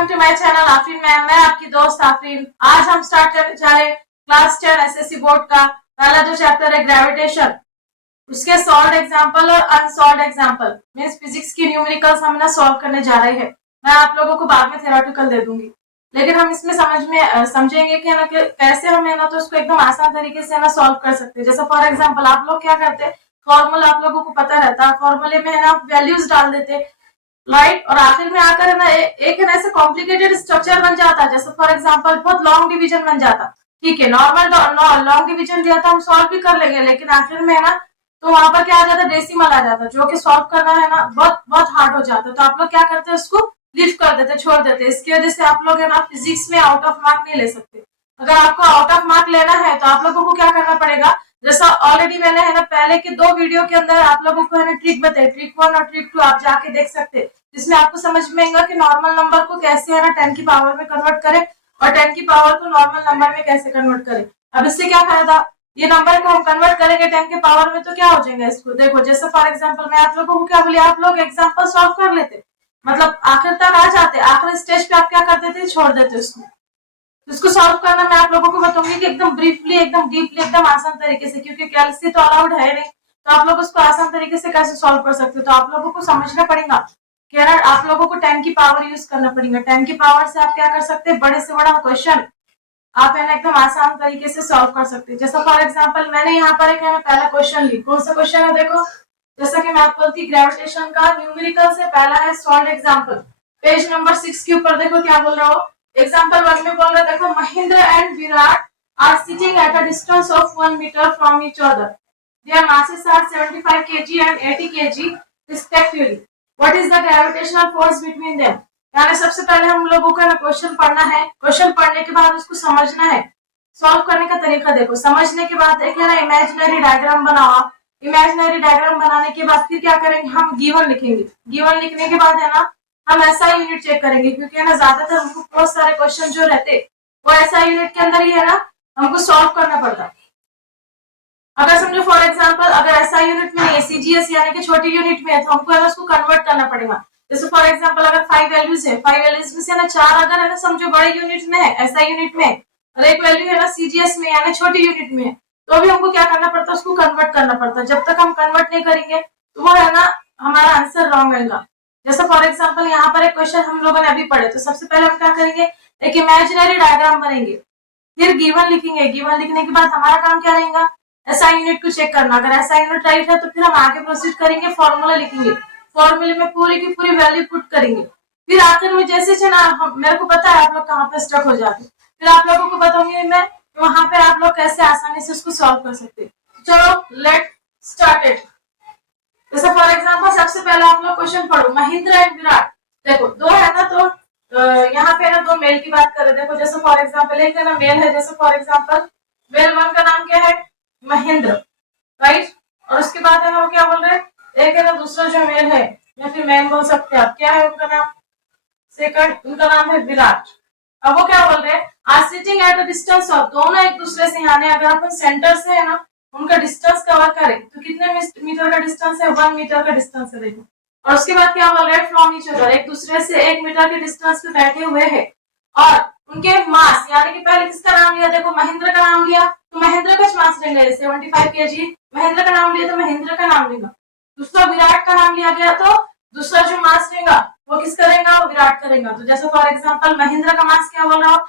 Welcome to my channel Afreen ma'am. मैं आपकी दोस्त आफरीन। आज हम स्टार्ट करने जा रहे हैं क्लास 10 एसएससी बोर्ड का पहला जो चैप्टर है ग्रेविटेशन, उसके सॉल्व्ड एग्जांपल और अनसॉल्व्ड एग्जांपल मींस फिजिक्स की न्यूमेरिकल्स हम ना सॉल्व करने जा रहे हैं। मैं आप लोगों को बाद में थ्योरेटिकल दे दूंगी, लेकिन हम इसमें समझेंगे कि ना कि कैसे हम है ना तो उसको एकदम आसान तरीके से ना सॉल्व कर सकते हैं। जैसे फॉर एग्जाम्पल आप लोग क्या करते हैं, फॉर्मूला आप लोगों को पता रहता है, फॉर्मूले में है ना वैल्यूज डाल देते राइट, और आखिर में आकर है ना एक है ना ऐसे कॉम्प्लिकेटेड स्ट्रक्चर बन जाता है। जैसे फॉर एग्जांपल बहुत लॉन्ग डिवीजन बन जाता, ठीक है, नॉर्मल लॉन्ग डिवीजन दिया था हम सॉल्व भी कर लेंगे, लेकिन आखिर में है ना तो वहां पर क्या आ जाता है, डेसिमल आ जाता, जो कि सॉल्व करना है ना बहुत बहुत हार्ड हो जाता है। तो आप लोग क्या करते हैं, उसको लीव कर देते, छोड़ देते। इसकी वजह से आप लोग है ना फिजिक्स में आउट ऑफ मार्क नहीं ले सकते। अगर आपको आउट ऑफ मार्क लेना है तो आप लोगों को क्या करना पड़ेगा, जैसा ऑलरेडी मैंने है ना पहले के 2 वीडियो के अंदर आप लोगों को है ना ट्रिक बताई, ट्रिक 1 और ट्रिक 2 आप जाके देख सकते हैं, जिसमें आपको समझ में आएगा कि नॉर्मल नंबर को कैसे है ना 10 की पावर में कन्वर्ट करें और 10 की पावर को नॉर्मल नंबर में कैसे कन्वर्ट करें। अब इससे क्या फायदा, ये नंबर को हम कन्वर्ट करेंगे 10 के पावर में तो क्या हो जाएगा, इसको देखो जैसे फॉर एग्जांपल मैं आप लोगों को क्या बोली, आप लोग एग्जांपल सॉल्व कर लेते, मतलब आखिर तक आ जाते, आखिरी स्टेज पे आप क्या कर देते, छोड़ देते उसको सॉल्व करना मैं आप लोगों को बताऊंगी कि एकदम ब्रीफली, एकदम डीपली, एकदम आसान तरीके से, क्योंकि कैलसी तो अलाउड है नहीं, तो आप लोग उसको आसान तरीके से कैसे सॉल्व कर सकते हो। तो आप लोगों को समझना पड़ेगा कि यार आप लोगों को 10 की पावर यूज करना पड़ेगा। 10 की पावर से आप क्या कर सकते हैं, बड़े से बड़ा क्वेश्चन आप है ना एकदम आसान तरीके से सॉल्व कर सकते हैं। जैसा फॉर एग्जाम्पल मैंने यहाँ पर एक है ना पहला क्वेश्चन ली, कौन सा क्वेश्चन है देखो, जैसा कि मैं आपको बोलती ग्रेविटेशन का न्यूमेरिकल से पहला है सॉल्व एग्जाम्पल, पेज नंबर 6 के ऊपर देखो क्या बोल रहा हो। एग्जाम्पल 1 में बोल रहा है, देखो Mahendra and Virat are sitting at a distance of 1 metre from each other, their masses are 75 kg and 80 kg respectively. What is the gravitational force between them? यानी सबसे पहले हम लोगों को क्वेश्चन पढ़ना है, क्वेश्चन पढ़ने के बाद उसको समझना है, सॉल्व करने का तरीका देखो, समझने के बाद एक है ना इमेजिनरी डायग्राम बनाओ, इमेजिनरी डायग्राम बनाने के बाद फिर क्या करेंगे, हम गिवन लिखेंगे, गिवन लिखने के बाद है ना हम ऐसा यूनिट चेक करेंगे, क्योंकि है ना ज्यादातर हमको बहुत सारे क्वेश्चन जो रहते वो ऐसा यूनिट के अंदर ही है ना हमको सॉल्व करना पड़ता। अगर समझो फॉर एग्जांपल अगर ऐसा यूनिट में है, सीजीएस यानी कि छोटी यूनिट में है, तो हमको है ना उसको कन्वर्ट करना पड़ेगा। जैसे फॉर एग्जांपल अगर 5 वैल्यूज है, 5 वैल्यूज में से ना 4 अगर है ना समझो बड़े यूनिट में है, ऐसा यूनिट में, और एक वैल्यू है ना सीजीएस में यानी छोटी यूनिट में है, तो भी हमको क्या करना पड़ता है, उसको कन्वर्ट करना पड़ता है। जब तक हम कन्वर्ट नहीं करेंगे तो वो है ना हमारा आंसर रॉन्ग आएगा। जैसे फॉर एग्जाम्पल यहाँ पर एक क्वेश्चन हम लोगों ने अभी पढ़े, तो सबसे पहले हम क्या करेंगे, एक इमेजिनरी डायग्राम बनेंगे, फिर गिवन लिखेंगे, गिवन लिखने के बाद हमारा काम क्या रहेगा, ऐसा यूनिट को चेक करना, अगर ऐसा यूनिट राइट है तो फिर हम आगे प्रोसीड करेंगे, फॉर्मूला लिखेंगे, फॉर्मूले में पूरी की पूरी वैल्यू पुट करेंगे, फिर आखिर में जैसे ना मेरे को पता है आप लोग कहाँ पे स्टक हो जाते, फिर आप लोगों को बताऊंगी मैं वहां पे आप लोग कैसे आसानी से उसको सॉल्व कर सकते हैं। चलो लेट स्टार्ट इट। जैसे फॉर एग्जाम्पल सबसे पहले आप लोग क्वेश्चन पढ़ो, महेंद्र एंड विराट, देखो दो है ना, तो यहाँ पे ना दो मेल की बात करें, देखो जैसे फॉर एग्जाम्पल एक है ना मेल है, जैसे फॉर एग्जाम्पल मेल 1 का नाम क्या है, महेंद्र, राइट, और उसके बाद है ना वो क्या बोल रहे हैं, एक है ना दूसरा जो मेल है या फिर मैन बोल सकते हैं आप, क्या है उनका नाम, सेकंड उनका नाम है विराट। अब वो क्या बोल रहे हैं, are sitting at a distance of, दोनों एक दूसरे से यानी अगर अपन सेंटर से है ना उनका डिस्टेंस कवर करें तो कितने मीटर का डिस्टेंस है, 1 मीटर का डिस्टेंस है, देखो। और उसके बाद क्या बोल रहे हैं, फ्रॉम ईच अदर, एक दूसरे से 1 मीटर के डिस्टेंस पे बैठे हुए हैं, और उनके मास यानी कि पहले किसका नाम लिया, देखो महेंद्र का नाम लिया तो महेंद्र का मास लेंगे 75 kg, महेंद्र का नाम लिया तो महेंद्र का नाम लेगा, दूसरा विराट का नाम लिया गया तो दूसरा जो मास लेगा वो किस करेगा, वो विराट करेगा। तो जैसे फॉर एग्जांपल महेंद्र का मास क्या बोल रहा हो,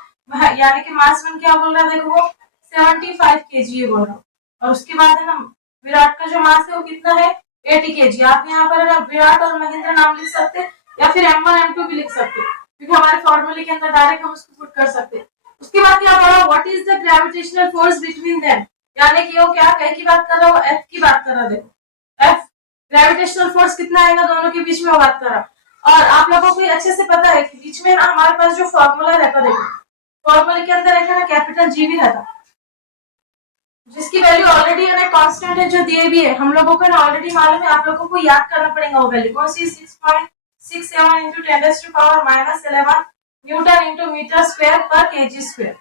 यानी कि मास 1 क्या बोल रहा है, देखो वो 75 kg बोल रहा हूँ, और उसके बाद है ना विराट का जो मास है वो कितना है, 80 kg। आप यहाँ पर ना विराट और महेंद्र नाम लिख सकते हैं या फिर M1 M2 भी लिख सकते हैं, क्योंकि हमारे फॉर्मूले के अंदर डायरेक्ट हम उसको पुट कर सकते हैं। उसके बाद क्या बोला, what is the gravitational force between them, यानी कि वो क्या कह की बात कर रहा हो, F की बात कर रहा है, देखो F ग्रेविटेशनल फोर्स कितना आएगा दोनों के बीच में वो बात कर रहा। और आप लोगों को अच्छे से पता है कि बीच में ना हमारे पास जो फॉर्मूला रहता, देखो फॉर्मूले के अंदर है ना कैपिटल G भी रहता, जिसकी वैल्यू ऑलरेडी है ना कांस्टेंट है जो दिए भी है, हम लोगों को ना ऑलरेडी मालूम है, आप लोगों को याद करना पड़ेगा वो वैल्यू कौन सी, 6.67 into 10⁻⁻11 newton into metre square पर केजी स्क्वायर,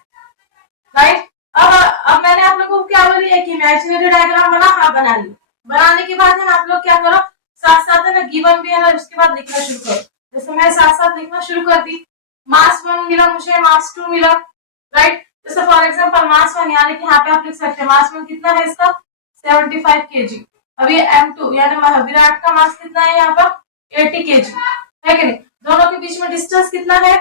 राइट। अब मैंने आप लोगों को क्या बोली है कि इमेजिनरी डायग्राम बना, हाँ बना ली, बनाने के बाद है ना आप लोग क्या करो, साथ साथ है ना गिवन भी है ना उसके बाद लिखना शुरू करो। जैसे मैं साथ साथ लिखना शुरू कर दी, मास 1 मिला मुझे, मास 2 मिला, राइट। जैसे फॉर एग्जांपल मास 1 यानी कि यहाँ पे आप लिख सकते हैं मास 1 कितना है इसका 75 kg। अब ये m2 यानी विराट का मास कितना है यहाँ पर 80 kg, है कि नहीं। दोनों के बीच में डिस्टेंस कितना है,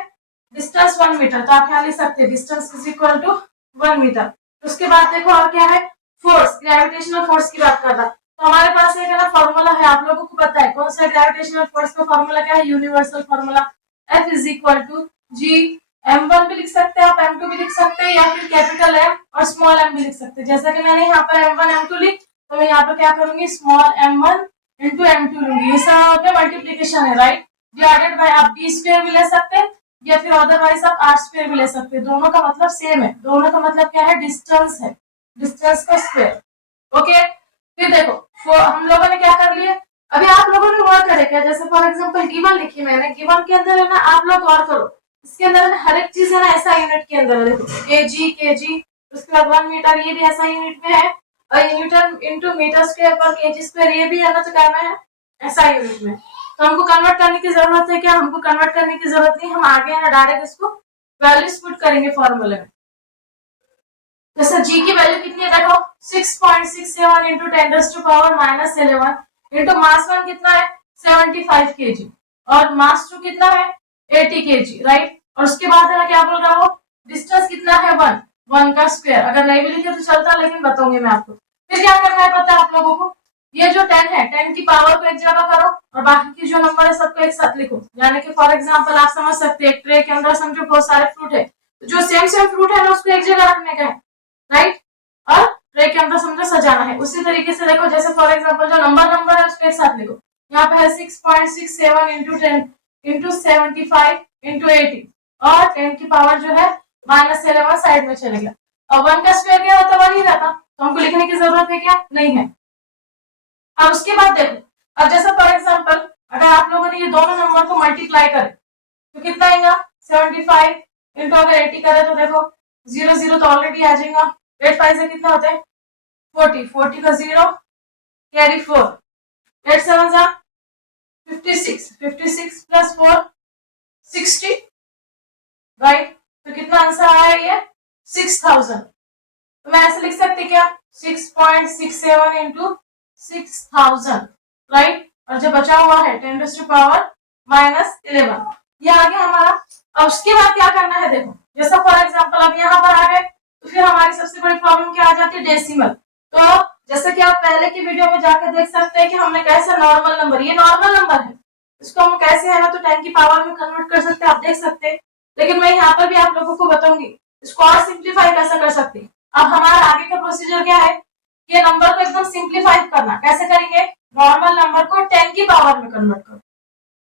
डिस्टेंस 1 मीटर, तो आप यहाँ लिख सकते हैं distance is equal to 1 metre. उसके बाद देखो और क्या है, फोर्स, ग्रेविटेशनल फोर्स की बात कर रहा। तो हमारे पास एक है ना फॉर्मूला है, आप लोगों को पता है कौन सा ग्रेविटेशनल फोर्स का फॉर्मूला क्या है, universal formula F is equal to G, m1 भी लिख सकते हैं आप, m2 भी लिख सकते हैं, या फिर कैपिटल M और स्मॉल m भी लिख सकते हैं। जैसा कि मैंने यहाँ पर m1 m2 लिख, तो मैं यहाँ पर क्या करूंगी स्मॉल m1 इंटू m2 लूंगी। ये सब मल्टीप्लीकेशन है, राइट। डिवाइडेड बाय आप b स्क्वायर भी ले सकते हैं या फिर अदरवाइज आप r स्क्वायर भी ले सकते हैं। दोनों का मतलब सेम है, दोनों का मतलब क्या है, डिस्टेंस है, डिस्टेंस का स्क्वायर। ओके, फिर देखो हम लोगों ने क्या कर लिया, अभी आप लोगों ने वर्क करे क्या, जैसे फॉर एग्जांपल गिवन लिखी मैंने, गिवन के अंदर है ना आप लोग गौर करो, इसके अंदर हर एक चीज है ना ऐसा यूनिट के अंदर है। देखो केजी, उसके बाद 1 मीटर, ये भी ऐसा यूनिट में है, और न्यूटन इनटू मीटर स्क्वायर पर केजी स्क्वायर ये भी है ना, तो क्या है ऐसा यूनिट में। तो हमको कन्वर्ट करने की जरूरत है क्या, हमको कन्वर्ट करने की जरूरत नहीं, हम आगे है ना डायरेक्ट इसको वैल्यूज पुट करेंगे फॉर्मूले में। जैसे g की वैल्यू कितनी है देखो 6.67 इंटू 10⁻⁻11 इंटू मास 1 कितना है 75 kg और मास 2 कितना है 80 kg, राइट। और उसके बाद है ना क्या बोल रहा हूँ, डिस्टेंस कितना है 1 का स्क्वायर, अगर नहीं भी लिखे तो चलता, लेकिन बताऊंगी मैं आपको। फिर क्या करना है पता है आप लोगों को, ये जो 10 है 10 की पावर को एक जगह करो और बाकी की जो नंबर है सबको एक साथ लिखो। यानी कि फॉर एग्जांपल आप समझ सकते हैं एक ट्रे के अंदर समझो बहुत सारे फ्रूट है, जो सेम फ्रूट है ना उसको एक जगह रखने का है, राइट, और ट्रे के अंदर समझो सजाना है। उसी तरीके से देखो जैसे फॉर एग्जांपल जो नंबर है उसको एक साथ लिखो। यहाँ पे है 6.67 इंटू 10 इंटू 75 इंटू 80 और 10 की पावर जो है -11 साइड में चलेगा। और 1 का स्क्वायर क्या होता है 1 ही रहता, तो हमको लिखने की जरूरत है क्या, नहीं है। अब उसके बाद देखो, अब जैसे फॉर एग्जांपल अगर आप लोगों ने ये दोनों नंबर को मल्टीप्लाई करे तो कितना आएगा 75 इंटू अगर 80 करे तो देखो 0 तो ऑलरेडी आ जाएगा, 8 5 से कितना होता है 40 का 0 कैरी 4, 8 7 जा 56 प्लस 4 60, राइट। तो कितना आंसर आया ये 6000। तो मैं ऐसे लिख सकती क्या 6.67 इंटू 6000, राइट। और जो बचा हुआ है 10⁻⁻11 ये आ गया हमारा। अब उसके बाद क्या करना है देखो, जैसा फॉर एग्जांपल अब यहाँ पर आ गए तो फिर हमारी सबसे बड़ी प्रॉब्लम क्या आ जाती है डेसिमल। तो जैसे कि आप पहले की वीडियो में जाकर देख सकते हैं कि हमने कैसे नॉर्मल नंबर, ये नॉर्मल नंबर है, इसको हम कैसे है ना तो 10 की पावर में कन्वर्ट कर सकते हैं, आप देख सकते हैं। लेकिन मैं यहाँ पर भी आप लोगों को बताऊंगी इसको और सिंप्लीफाई कैसे कर सकते हैं। अब हमारा आगे का प्रोसीजर क्या है, ये नंबर को एकदम सिंप्लीफाई करना, कैसे करेंगे, नॉर्मल नंबर को 10 की पावर में कन्वर्ट करो।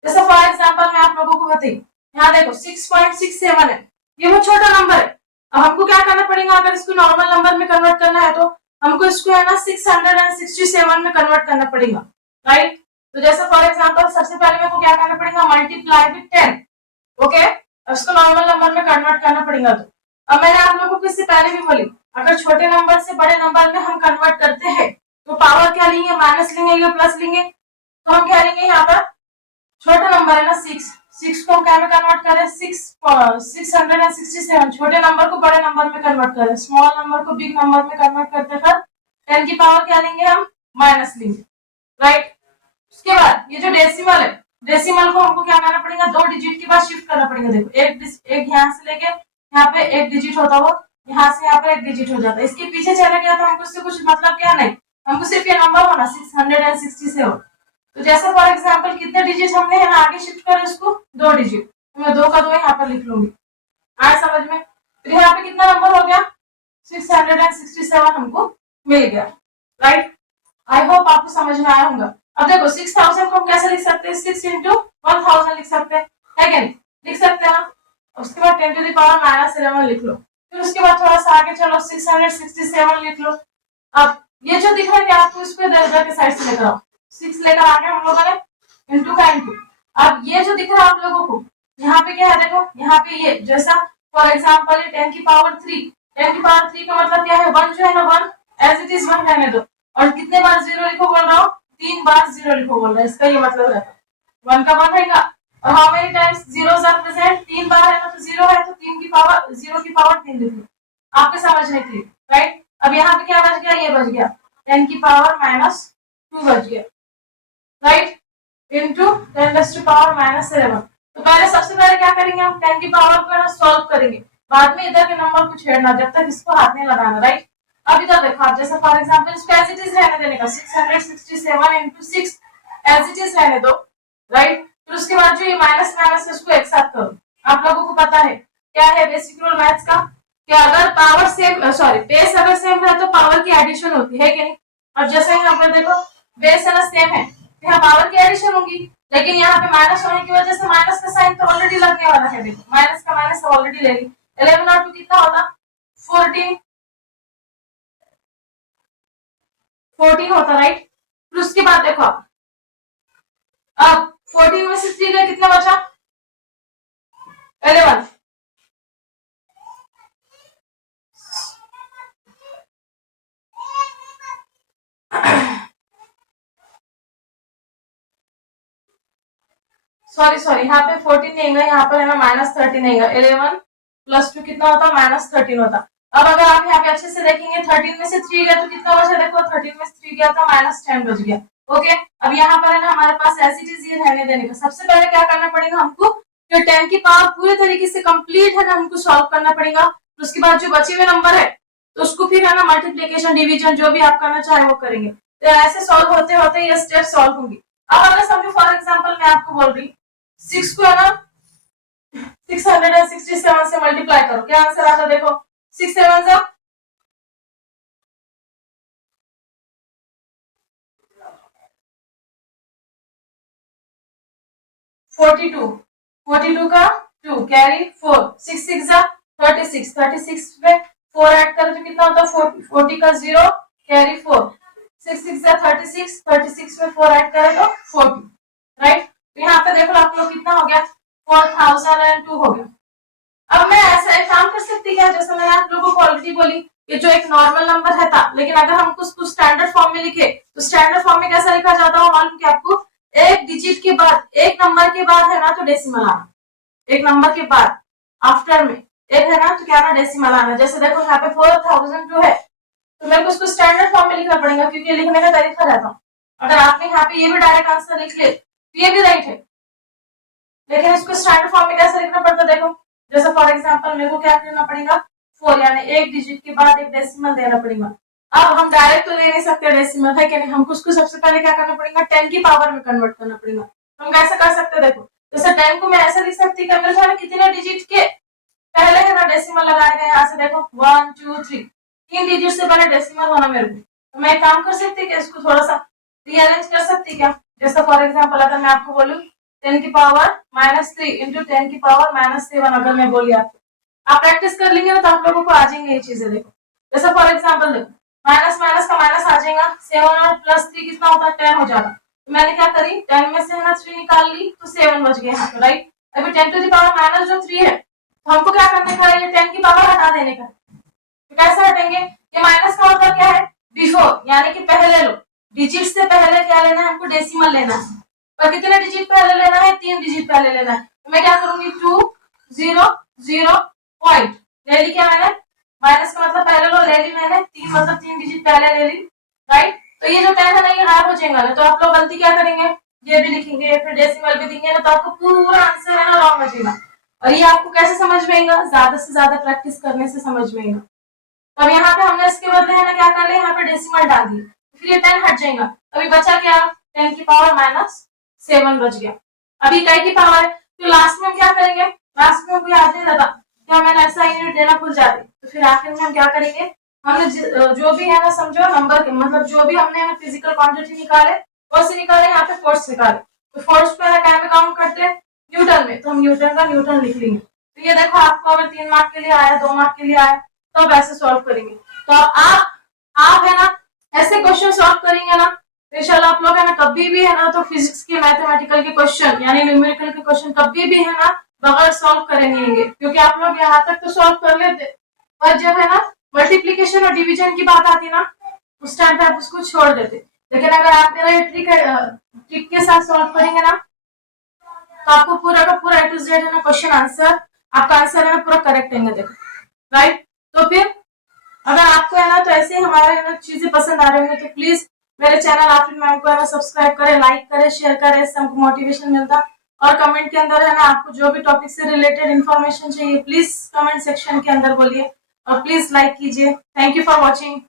जैसे फॉर एग्जांपल मैं आप लोगों को बताई, यहाँ देखो 6.67 है, ये वो छोटा नंबर है। अब हमको क्या करना पड़ेगा, अगर इसको नॉर्मल नंबर में कन्वर्ट करना है तो हमको इसको है ना 667 में कन्वर्ट करना पड़ेगा, राइट। तो जैसे फॉर एग्जांपल सबसे पहले मेरे को क्या करना पड़ेगा, मल्टीप्लाई विद 10, ओके, उसको नॉर्मल नंबर में कन्वर्ट करना पड़ेगा। तो अब मैंने आप लोगों को इससे पहले भी बोली, अगर छोटे नंबर से बड़े नंबर में हम कन्वर्ट करते हैं तो पावर क्या लेंगे, माइनस लेंगे या प्लस लेंगे। तो हम क्या लेंगे, यहाँ पर छोटा नंबर है ना 6 को हम क्या में कन्वर्ट करें 667, छोटे नंबर को बड़े नंबर में कन्वर्ट करें, स्मॉल नंबर को बिग नंबर में कन्वर्ट करते पर 10 की पावर क्या लेंगे हम, माइनस लेंगे, राइट। उसके बाद ये जो डेसिमल है, डेसिमल को हमको क्या करना पड़ेगा, 2 डिजिट के बाद शिफ्ट करना पड़ेगा। देखो एक यहाँ से लेके यहाँ पे 1 डिजिट होता हो, यहाँ से यहाँ पर 1 डिजिट हो जाता है, इसके पीछे चले गया तो हमको इससे कुछ मतलब क्या नहीं, हमको सिर्फ ये नंबर होना 667। तो जैसे फॉर एग्जांपल कितने डिजिट हमने है ना आगे शिफ्ट करे उसको 2 डिजिट, तो मैं 2 का 2 यहाँ पर लिख लूंगी, आए समझ में। फिर यहाँ पे कितना नंबर हो गया 667 हमको मिल गया, राइट। आई होप आपको समझ में आया होगा। अब देखो 6000 को हम कैसे लिख सकते हैं, 6 इंटू 1000 लिख सकते हैं, है क्या नहीं, लिख सकते हैं ना। उसके बाद 10⁻⁻11 लिख लो, फिर उसके बाद थोड़ा सा आगे चलो 667 लिख लो। अब ये जो दिख रहा है क्या आपको, इस पे दर्जा के साइड से लेकर आओ, 6 लेकर आ गए हम लोगों ने, इंटू का इंटू। अब ये जो दिख रहा है आप लोगों को यहाँ पे क्या है, देखो यहाँ पे ये जैसा फॉर एग्जांपल 10 की पावर 3, 10 की पावर 3 का मतलब क्या है, 1 जो है ना 1 एज इट इज 1 रहने दो, और कितने बार 0 लिखो बोल रहा हूँ, 3 बार 0 लिखो बोल रहा है, इसका ये मतलब रहता है 1 का 1 रहेगा और how many times zeros are present, 3 बार है ना, तो 0 है तो 3 की पावर 0 की पावर 3 लिख लो, आपके समझने के लिए, राइट। अब यहाँ पे क्या बच गया, ये बच गया 10 की पावर -2 बच गया, राइट, इंटू 10 की पावर -11। तो पहले सबसे पहले क्या करेंगे, हम 10 की पावर को ना सॉल्व करेंगे, बाद में इधर के नंबर को छेड़ना, जब तक इसको हाथ नहीं लगाना, राइट। अब इधर देखो आप, जैसे फॉर एग्जांपल इसको एज इट इज रहने देने का, 667 इंटू 6 एज इट इज रहने दो, राइट। फिर उसके बाद जो ये माइनस माइनस है उसको एक साथ करो। आप लोगों को पता है क्या है बेसिक रूल मैथ्स का, कि अगर पावर सेम, सॉरी बेस अगर सेम है तो पावर की एडिशन होती है कि नहीं। अब जैसे यहाँ पर देखो बेस है ना सेम है, यहाँ पावर की एडिशन होगी, लेकिन यहाँ पे माइनस होने की वजह से माइनस का साइन तो ऑलरेडी लगने वाला है, देखो माइनस का माइनस ऑलरेडी ले ली, 11 और 2 कितना होता, 14 होता, राइट। फिर उसके बाद देखो अब 14 में से 3 का कितना बचा, 11। सॉरी यहाँ पे 14 नहीं है, यहाँ पर है ना -13 नहीं है, 11 + 2 कितना होता, -13 होता। अब अगर आप यहाँ पे अच्छे से देखेंगे 13 में से 3 गया तो कितना बचा, देखो 13 में से 3 गया था -10 बच गया, ओके। अब यहाँ पर है ना हमारे पास एज इट इज ये रहने देने का, सबसे पहले क्या करना पड़ेगा हमको, तो 10 की पावर पूरे तरीके से कंप्लीट है ना हमको सॉल्व करना पड़ेगा। तो उसके बाद जो बचे हुए नंबर है तो उसको फिर है ना मल्टीप्लीकेशन डिवीजन जो भी आप करना चाहे वो करेंगे, तो ऐसे सॉल्व होते होते ये स्टेप सॉल्व होंगी। अब अगर समझो फॉर एग्जाम्पल मैं आपको बोल रही 6 को है ना 667 से मल्टीप्लाई करो, क्या आंसर आता देखो, 6 7 जा 42, 42 का 2 कैरी 4, 6 6 जा 36, 36 में 4 ऐड करो तो कितना होता है 40, 40 का 0 कैरी 4, 6 6 जा 36, 36 में 4 ऐड करो तो 40, राइट। तो यहाँ पे देखो आप लोग कितना हो गया, 4002 हो गया। अब मैं ऐसा एक काम कर सकती है, जैसे मैंने आप लोगों को ऑलरेडी बोली कि जो एक नॉर्मल नंबर है था, लेकिन अगर हमको उसको स्टैंडर्ड फॉर्म में लिखे तो स्टैंडर्ड फॉर्म में कैसा लिखा जाता है मालूम, कि आपको एक डिजिट के बाद, एक नंबर के बाद है ना तो डेसिमल आना, एक नंबर के बाद आफ्टर में एक है ना तो क्या ना डेसिमल आना। जैसे देखो यहाँ पे 4002 है तो मेरे को उसको स्टैंडर्ड फॉर्म में लिखना पड़ेगा, क्योंकि लिखने का तरीका रहता हूँ। अगर आपने यहाँ पे ये भी डायरेक्ट आंसर लिख ले तो ये भी राइट है, लेकिन इसको स्टैंडर्ड फॉर्म में कैसे लिखना पड़ता है देखो, जैसे फॉर एग्जांपल मेरे को क्या करना पड़ेगा, 4 यानी एक डिजिट के बाद एक डेसिमल देना पड़ेगा। अब हम डायरेक्ट तो ले नहीं सकते डेसिमल, है कि नहीं, हमको उसको सबसे पहले क्या करना पड़ेगा, 10 की पावर में कन्वर्ट करना पड़ेगा। हम कैसे कर सकते देखो, जैसे 10 को मैं ऐसे लिख सकती हूँ, मेरे ख्याल कितने डिजिट के पहले है ना डेसिमल लगाए गए, यहाँ से देखो 1 2 3, 3 डिजिट से पहले डेसिमल होना मेरे को, तो मैं एक काम कर सकती कि इसको थोड़ा सा रीअरेंज कर सकती क्या, जैसे फॉर एग्जाम्पल अगर मैं आपको बोलूँ 10 की पावर -3 इंटू 10 की पावर -7, अगर मैं बोली आपको, आप प्रैक्टिस कर लेंगे ना तो आप लोगों को आ जाएंगे ये चीजें। देखो जैसे फॉर एग्जांपल देखो माइनस माइनस का माइनस आ जाएगा, 7 और +3 कितना होता है 10 हो जाएगा। तो मैंने क्या करी 10 में से है ना 3 निकाल ली तो 7 बच गया यहाँ पे, राइट। अभी 10 टू द पावर -3 है तो हमको क्या करने का है, ये 10 की पावर हटा देने का। तो कैसे हटेंगे, ये माइनस का मतलब क्या है, बिफोर यानी कि पहले लो, डिजिट से पहले क्या लेना है हमको, डेसिमल लेना है। और कितने डिजिट पहले लेना है, 3 डिजिट पहले लेना है। तो मैं क्या करूंगी 2 0 0 पॉइंट ले ली, क्या मैंने माइनस का मतलब पहले लो ले ली मैंने, 3 मतलब 3 डिजिट पहले ले ली, राइट। तो ये जो 10 है ना ये गायब हो जाएगा ना, तो आप लोग गलती क्या करेंगे, ये भी लिखेंगे फिर डेसिमल भी देंगे ना, तो आपको पूरा आंसर है ना रॉन्ग बचेगा। और ये आपको कैसे समझ में आएगा, ज्यादा से ज्यादा प्रैक्टिस करने से समझ में आएगा। अब यहाँ पे हमने इसके बदले है ना क्या कर लिया, यहाँ पे डेसिमल डाल दिए, फिर ये 10 हट जाएगा। अभी बचा क्या, 10 की पावर -7 बच गया। अभी कई की पावर है तो लास्ट में हम क्या करेंगे, लास्ट में हमको याद नहीं रहता क्या मैंने ऐसा यूनिट देना भूल जाते, तो फिर आखिर में हम क्या करेंगे, हमने जो भी है ना समझो नंबर के मतलब जो भी हमने फिजिकल क्वांटिटी निकाले वो से निकाले, यहाँ पे फोर्स निकाले, तो फोर्स पे क्या में काउंट करते हैं, न्यूटन में, तो हम न्यूटन का न्यूटन लिख लेंगे। तो ये देखो आपको अगर 3 मार्क के लिए आया, 2 मार्क के लिए आया तो अब ऐसे सॉल्व करेंगे। तो आप है ना ऐसे क्वेश्चन सॉल्व करेंगे ना तो इंशाल्लाह आप लोग है ना कभी भी है ना तो फिजिक्स के मैथमेटिकल के क्वेश्चन यानी न्यूमेरिकल के क्वेश्चन कभी भी है ना बगैर सॉल्व करे नहीं होंगे, क्योंकि आप लोग यहाँ तक तो सॉल्व कर लेते, पर जब है ना मल्टीप्लीकेशन और डिवीजन की बात आती ना उस टाइम पे आप उसको छोड़ देते। लेकिन अगर आप मेरा ट्रिक के साथ सॉल्व करेंगे ना तो आपको पूरा का पूरा A to Z है ना क्वेश्चन आंसर, आपका आंसर है ना पूरा करेक्ट है, देखो राइट। तो फिर अगर आपको है ना तो ऐसे ही हमारे है ना चीजें पसंद आ रही होंगी तो प्लीज मेरे चैनल आफरीन मैम को है ना सब्सक्राइब करें, लाइक करें, शेयर करें, इससे हमको मोटिवेशन मिलता। और कमेंट के अंदर है ना आपको जो भी टॉपिक से रिलेटेड इन्फॉर्मेशन चाहिए प्लीज कमेंट सेक्शन के अंदर बोलिए और प्लीज लाइक कीजिए। Thank you for watching.